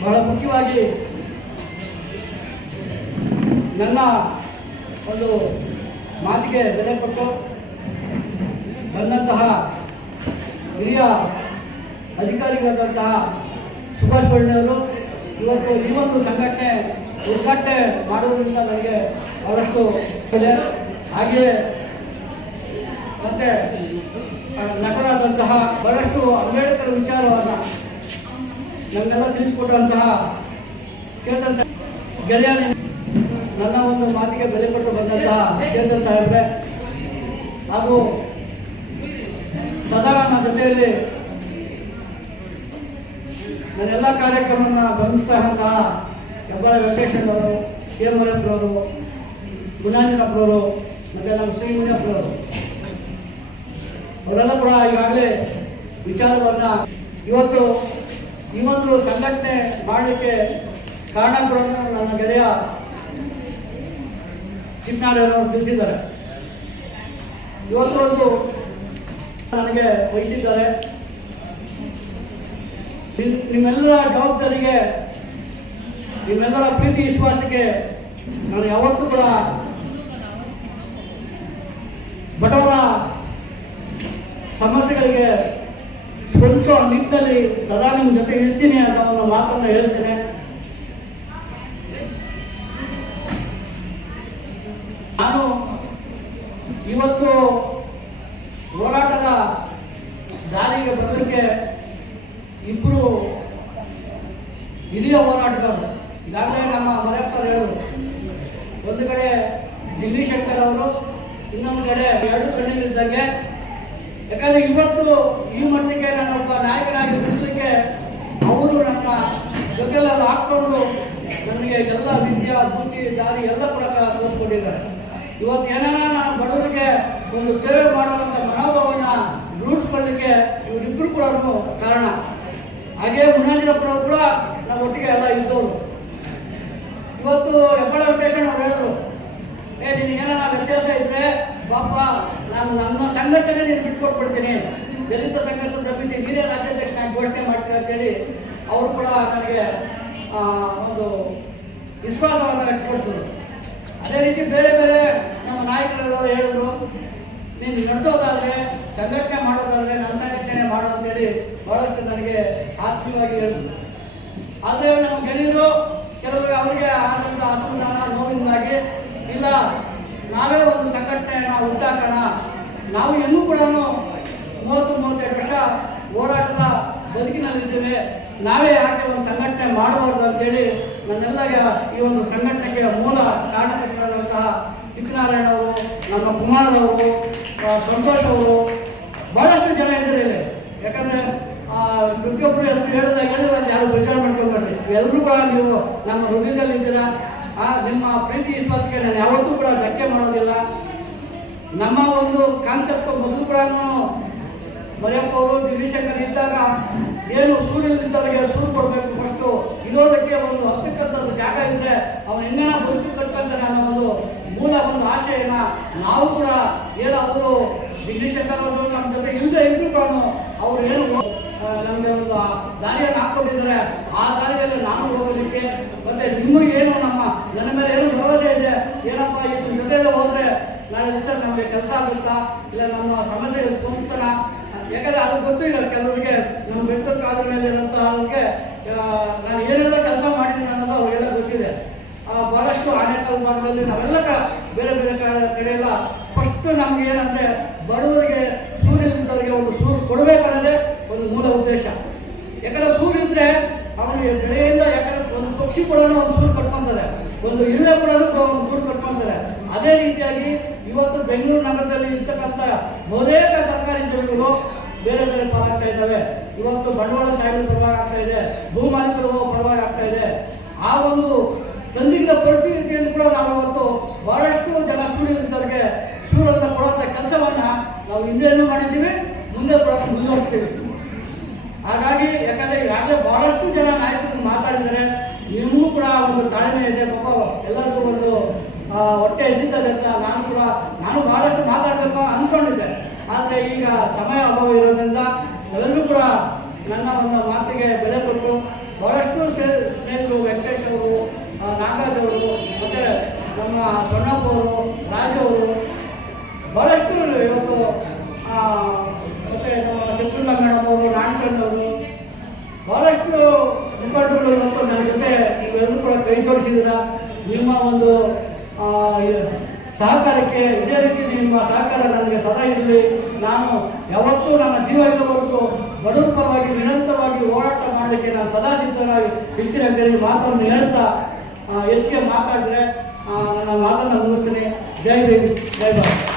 ಬಹಳ ಮುಖ್ಯವಾಗಿ ನನ್ನ ಒಂದು ಮಾತಿಗೆ ಬೆಲೆ ಕೊಟ್ಟು ಬಂದಂತಹ ಹಿರಿಯ ಅಧಿಕಾರಿಗಳಾದಂತಹ ಸುಭಾಷ್ ಬಣ್ಣವರು ಇವತ್ತು ಈ ಒಂದು ಸಂಘಟನೆ ಉದ್ಘಾಟನೆ ಮಾಡೋದ್ರಿಂದ ನನಗೆ ಬಹಳಷ್ಟು ಬೆಲೆ ಹಾಗೆಯೇ ಮತ್ತೆ ನಟರಾದಂತಹ ಬಹಳಷ್ಟು ಅಂಬೇಡ್ಕರ್ ವಿಚಾರವನ್ನು ನಮಗೆಲ್ಲ ತಿಳಿಸ್ಕೊಟ್ಟಂತಹ ಚೇತನ್ ಗೆಳೆಯ ನನ್ನ ಒಂದು ಮಾತಿಗೆ ಬೆಲೆ ಕೊಟ್ಟು ಬಂದಂತಹ ಚೇತನ್ ಸಾಹೇಬ್ರೆ. ಹಾಗೂ ಸದಾ ನನ್ನ ಜೊತೆಯಲ್ಲಿ ನನ್ನೆಲ್ಲ ಕಾರ್ಯಕ್ರಮವನ್ನು ಬಂಧಿಸ್ತಕ್ಕಂತಹ ಹೆಬ್ಬಾಳ ವೆಂಕಟೇಶ್ವರವರು ಕೆ ಮುರಪ್ಪರವರು ಗುಣಾಂಜನಪ್ಪರವರು ಮತ್ತು ನಮ್ಮ ಶ್ರೀ ಅವರೆಲ್ಲ ಕೂಡ ಈಗಾಗಲೇ ವಿಚಾರವನ್ನು ಇವತ್ತು ಈ ಒಂದು ಸಂಘಟನೆ ಮಾಡಲಿಕ್ಕೆ ಕಾರಣಗಳನ್ನು ನನ್ನ ಗೆಳೆಯ ಚಿಕ್ಕನಾರಾಯಣವರು ತಿಳಿಸಿದ್ದಾರೆ. ಇವತ್ತು ಒಂದು ನನಗೆ ವಹಿಸಿದ್ದಾರೆ. ನಿಮ್- ನಿಮ್ಮೆಲ್ಲರ ಜವಾಬ್ದಾರಿಗೆ, ನಿಮ್ಮೆಲ್ಲರ ಪ್ರೀತಿ, ವಿಶ್ವಾಸಕ್ಕೆ ನಾನು ಯಾವತ್ತೂ ಕೂಡ ಬಡವರ ಸಮಸ್ಯೆಗಳಿಗೆ ಸ್ಪಂದಿಸೋ ನಿಟ್ಟಿನಲ್ಲಿ ಸದಾ ನಿಮ್ಮ ಜೊತೆ ಇರ್ತೀನಿ ಅಂತ ಒಂದು ಮಾತನ್ನು ಹೇಳ್ತೇನೆ. ನಾನು ಇವತ್ತು ಹೋರಾಟದ ದಾರಿಗೆ ಬರಲಿಕ್ಕೆ ಇಬ್ಬರು ಹಿರಿಯ ಹೋರಾಟಗಾರರು, ಈಗಾಗಲೇ ನಮ್ಮ ಮರ್ಯಪ್ಪ ಹೇಳಿದ್ರು. ಒಂದು ಕಡೆ ದಿಲ್ಲಿ ಶಂಕರ್ ಅವರು, ಇನ್ನೊಂದು ಕಡೆ ಎರಡು ಕಣ್ಣಿಲಿದ್ದಂಗೆ ಯಾಕಂದ್ರೆ ಇವತ್ತು ಈ ಮಟ್ಟಿಗೆ ಒಬ್ಬ ನಾಯಕನಾಗಿ ಬಿಡಿಸ್ಲಿಕ್ಕೆ ಅವರು ನನ್ನ ಜೊತೆಲ್ಲ ಹಾಕೊಂಡು ನನಗೆ ಎಲ್ಲ ವಿದ್ಯಾ, ಬುದ್ಧಿ, ದಾರಿ ಎಲ್ಲ ಕೂಡ ತೋರಿಸ್ಕೊಂಡಿದ್ದಾರೆ ಇವತ್ತು ಏನಾರ ನಾನು ಬಡವರಿಗೆ ಒಂದು ಸೇವೆ ಮಾಡುವಂಥ ಮನೋಭಾವನ ರೂಢಿಸ್ಕೊಳ್ಳಿಕ್ಕೆ ಇವರಿಬ್ಬರು ಕೂಡ ಕಾರಣ. ಹಾಗೆ ಮುನಾಜಿರಪ್ಪನವರು ಕೂಡ ನಮ್ಮ ಒಟ್ಟಿಗೆ ಎಲ್ಲ ಇದ್ದವರು. ಇವತ್ತು ಹೆಬ್ಬಾಳ ವೆಂಕಟೇಶನ್ ಅವ್ರು ಹೇಳಿದ್ರು, ಏ ನಿನ್ನ ಏನಾರ ವ್ಯತ್ಯಾಸ ಇದ್ರೆ ನಾನು ಬಿಟ್ಕೊಟ್ಬಿಡ್ತೀನಿ ದಲಿತ ಸಂಘರ್ಷ ಸಮಿತಿ ನೀರೇ ರಾಜ್ಯಾಧ್ಯಕ್ಷನಾಗಿ ಘೋಷಣೆ ಮಾಡ್ತೀನಿ ಅಂತೇಳಿ ಅವರು ಕೂಡ ನನಗೆ ಒಂದು ವಿಶ್ವಾಸವನ್ನು ವ್ಯಕ್ತಪಡಿಸಿದ್ರು. ಅದೇ ರೀತಿ ಬೇರೆ ಬೇರೆ ನಮ್ಮ ನಾಯಕರೆಲ್ಲ ಹೇಳಿದ್ರು, ನೀನು ನಡೆಸೋದಾದ್ರೆ, ಸಂಘಟನೆ ಮಾಡೋದಾದ್ರೆ ನನ್ನ ಸಂಘಟನೆ ಮಾಡು ಅಂತೇಳಿ ಬಹಳಷ್ಟು ನನಗೆ ಆತ್ಮೀಯವಾಗಿ ಹೇಳಿದ್ರು. ಆದರೆ ನಮ್ಮ ಗೆಳೆಯರು ಕೆಲವರು ಅವರಿಗೆ ಆದಂಥ ಅಸಮಾಧಾನ ನೋವಿಂದಾಗಿ ಇಲ್ಲ, ನಾವೇ ಒಂದು ಸಂಘಟನೆಯನ್ನು ಹುಟ್ಟಾಕೋಣ ನಾವು ಇನ್ನೂ ಕೂಡ ಮೂವತ್ತು ಮೂವತ್ತೆರಡು ವರ್ಷ ಹೋರಾಟದ ಬದುಕಿನಲ್ಲಿದ್ದೇವೆ. ನಾವೇ ಯಾಕೆ ಒಂದು ಸಂಘಟನೆ ಮಾಡಬಾರ್ದು ಅಂತೇಳಿ ನನ್ನೆಲ್ಲ ಈ ಒಂದು ಸಂಘಟನೆಗೆ ಮೂಲ ಕಾರಣಕರ್ತರಾದಂತಹ ಚಿಕ್ಕನಾರಾಯಣ ಅವರು ನಮ್ಮ ಕುಮಾರ್ ಅವರು ಸಂತೋಷ್ ಅವರು ಬಹಳಷ್ಟು ಜನ ಇದ್ದಾರೆ ಇಲ್ಲಿ. ಯಾಕಂದ್ರೆ ಪ್ರತಿಯೊಬ್ಬರು ಹೆಸರು ಹೇಳಿದಾಗ ಹೇಳಿದಾಗ ಯಾರು ಬೇಜಾರು ಮಾಡ್ಕೊಂಡ್ಬರ್ರಿ ಎಲ್ಲರೂ ಕೂಡ ನೀವು ನಮ್ಮ ಹೃದಯದಲ್ಲಿ ಇದ್ದೀರಾ ಆ, ನಿಮ್ಮ ಪ್ರೀತಿ ವಿಶ್ವಾಸಕ್ಕೆ ನಾನು ಯಾವತ್ತೂ ಕೂಡ ಧಕ್ಕೆ ಮಾಡೋದಿಲ್ಲ. ನಮ್ಮ ಒಂದು ಕಾನ್ಸೆಪ್ಟ್ ಮೊದಲು ಕೂಡ ಮರಿಯಪ್ಪ ಅವರು ದಿಗ್ವಿಶಂಕರ್ ಇದ್ದಾಗ ಏನು ಸೂರ್ಯನಿದ್ದವರಿಗೆ ಸೂರು ಕೊಡಬೇಕು ಫಸ್ಟು ಇರೋದಕ್ಕೆ ಒಂದು ಹತ್ತಕ್ಕಂಥದ್ದು ಜಾಗ ಇದ್ರೆ ಅವ್ರು ಹೆಂಗನ ಬದುಕು ಕಟ್ಕೊಂತಾನೆ ಅನ್ನೋ ಒಂದು ಮೂಲ ಒಂದು ಆಶಯನ ನಾವು ಕೂಡ ಏನು ಅವರು ದಿಗ್ವಿಶಂಕರ್ ಅವರು ನಮ್ಮ ಜೊತೆ ಇಲ್ಲದೆ ಇದ್ರು ಕೂಡ ಅವ್ರು ಏನು ನಮಗೆ ಒಂದು ದಾರಿಯನ್ನು ಹಾಕ್ಕೊಂಡಿದ್ದಾರೆ. ಆ ದಾರಿಯಲ್ಲಿ ನಾನು ಹೋಗೋದಕ್ಕೆ ಮತ್ತೆ ನಿಮಗೆ ಏನು ನಮ್ಮ ನನ್ನ ಮೇಲೆ ಏನು ಭರವಸೆ ಇದೆ ಏನಪ್ಪ ಇದ್ರ ಜೊತೆಯಲ್ಲಿ ಹೋದ್ರೆ ನಾಳೆ ದಿವಸ ನಮಗೆ ಕೆಲಸ ಆಗುತ್ತಾ ಇಲ್ಲ, ನಮ್ಮ ಸಮಸ್ಯೆಗೆ ಸ್ಪಂದಿಸ್ತಾನ ಯಾಕಂದ್ರೆ ಅದು ಗೊತ್ತು ಇಲ್ಲ ಕೆಲವರಿಗೆ. ನಮ್ಮ ಬೆಟ್ಟ ಕಾಲದಲ್ಲಿ ಅಂತ ಅವರಿಗೆ ನಾನು ಏನೆಲ್ಲ ಕೆಲಸ ಮಾಡಿದ್ದೀನಿ ಅನ್ನೋದು ಅವರಿಗೆಲ್ಲ ಗೊತ್ತಿದೆ. ಬಹಳಷ್ಟು ಆನೇಕಲ್ ಭಾಗದಲ್ಲಿ ನಾವೆಲ್ಲ ಬೇರೆ ಬೇರೆ ಕಡೆ ಎಲ್ಲ ಫಸ್ಟ್ ನಮ್ಗೆ ಏನಂದ್ರೆ ಬಡವರಿಗೆ ಸೂರ್ಯನಿದ್ದವರಿಗೆ ಒಂದು ಸೂರು ಕೊಡಬೇಕನ್ನೋದೇ ಒಂದು ಮೂಲ ಉದ್ದೇಶ. ಯಾಕಂದ್ರೆ ಸೂರ್ಯಿದ್ರೆ ಅವನಿಗೆ ಬೆಳೆಯಿಂದ ಯಾಕಂದ್ರೆ ಒಂದು ಪಕ್ಷಿ ಕೂಡ ಒಂದು ಸೂರು ಕಟ್ಕೊಂತಾರೆ ಒಂದು ಇರುವೆ ಕೂಡ ಒಂದು ಗೂಡು ಕಟ್ಕೊಂತಾರೆ ಅದೇ ರೀತಿಯಾಗಿ ಇವತ್ತು ಬೆಂಗಳೂರು ನಗರದಲ್ಲಿ ಇರ್ತಕ್ಕಂಥ ಬಹುತೇಕ ಸರ್ಕಾರಿ ಜಮೀನುಗಳು ಬೇರೆ ಬೇರೆ ಪಾಲಾಗ್ತಾ ಇದ್ದಾವೆ. ಇವತ್ತು ಬಂಡವಾಳ ಸಾಹಿತ್ಯ ಪರವಾಗಿ ಆಗ್ತಾ ಇದೆ, ಭೂ ಮಾಲೀಕರು ಪರವಾಗಿ ಆಗ್ತಾ ಇದೆ. ಆ ಒಂದು ಸಂದಿಗ್ಧ ಪರಿಸ್ಥಿತಿಯಲ್ಲಿ ಕೂಡ ನಾವು ಇವತ್ತು ಬಹಳಷ್ಟು ಜನ ಸೂರ್ಯನಿದ್ದವರಿಗೆ ಸೂರ್ಯನ ಕೊಡುವಂಥ ಕೆಲಸವನ್ನ ನಾವು ಹಿಂದೆನೂ ಮಾಡಿದ್ದೀವಿ, ಮುಂದೆ ಕೂಡ ಮುಂದುವರಿಸ್ತೀವಿ. ಹಾಗಾಗಿ ಯಾಕಂದ್ರೆ ಈಗಾಗಲೇ ಆದರೆ ಈಗ ಸಮಯ ಅಭಾವ ಇರೋದ್ರಿಂದ ಎಲ್ಲರೂ ಕೂಡ ನನ್ನ ಒಂದು ಮಾತಿಗೆ ಬೆಲೆ ಕೊಟ್ಟು ಬಹಳಷ್ಟು ಸ್ನೇಹಿತರು ವೆಂಕಟೇಶ್ ಅವರು ನಾಗರಾಜ್ ಅವರು, ಮತ್ತೆ ನಮ್ಮ ಸೊಣ್ಣಪ್ಪ ಅವರು, ರಾಜು ಅವರು ಬಹಳಷ್ಟು ಇವತ್ತು ಮತ್ತೆ ನಮ್ಮ ಶತ್ರುಂದ ಮೇಡಮ್ ಅವರು ನಾಣಸಣ್ಣ ಅವರು ಬಹಳಷ್ಟು ಮುಖಂಡರುಗಳು ಇವತ್ತು ನನ್ನ ಜೊತೆ ನೀವೆಲ್ಲರೂ ಕೂಡ ಕೈ ಜೋಡಿಸಿದ್ದೀರ? ನಿಮ್ಮ ಒಂದು ಸಹಕಾರಕ್ಕೆ ಇದೇ ರೀತಿ ನಿಮ್ಮ ಸಹಕಾರ ನನಗೆ ಸದಾ ಇರಲಿ. ನಾನು ಯಾವತ್ತೂ ನನ್ನ ಜೀವ ಇರೋವರೆಗೂ ಬಡವರ ನಿರಂತರವಾಗಿ ಹೋರಾಟ ಮಾಡಲಿಕ್ಕೆ ನಾನು ಸದಾ ಸಿದ್ಧನಾಗಿ ಇರ್ತೀನಿ ಮಾತನ್ನು ಹೇಳ್ತಾ ಹೆಚ್ಚಿಗೆ ಮಾತಾಡಿದ್ರೆ ನನ್ನ ಮಾತನ್ನು ಮುಗಿಸ್ತೀನಿ. ಜೈ ಭೀಮ್, ಜೈ ಭಾರತ್.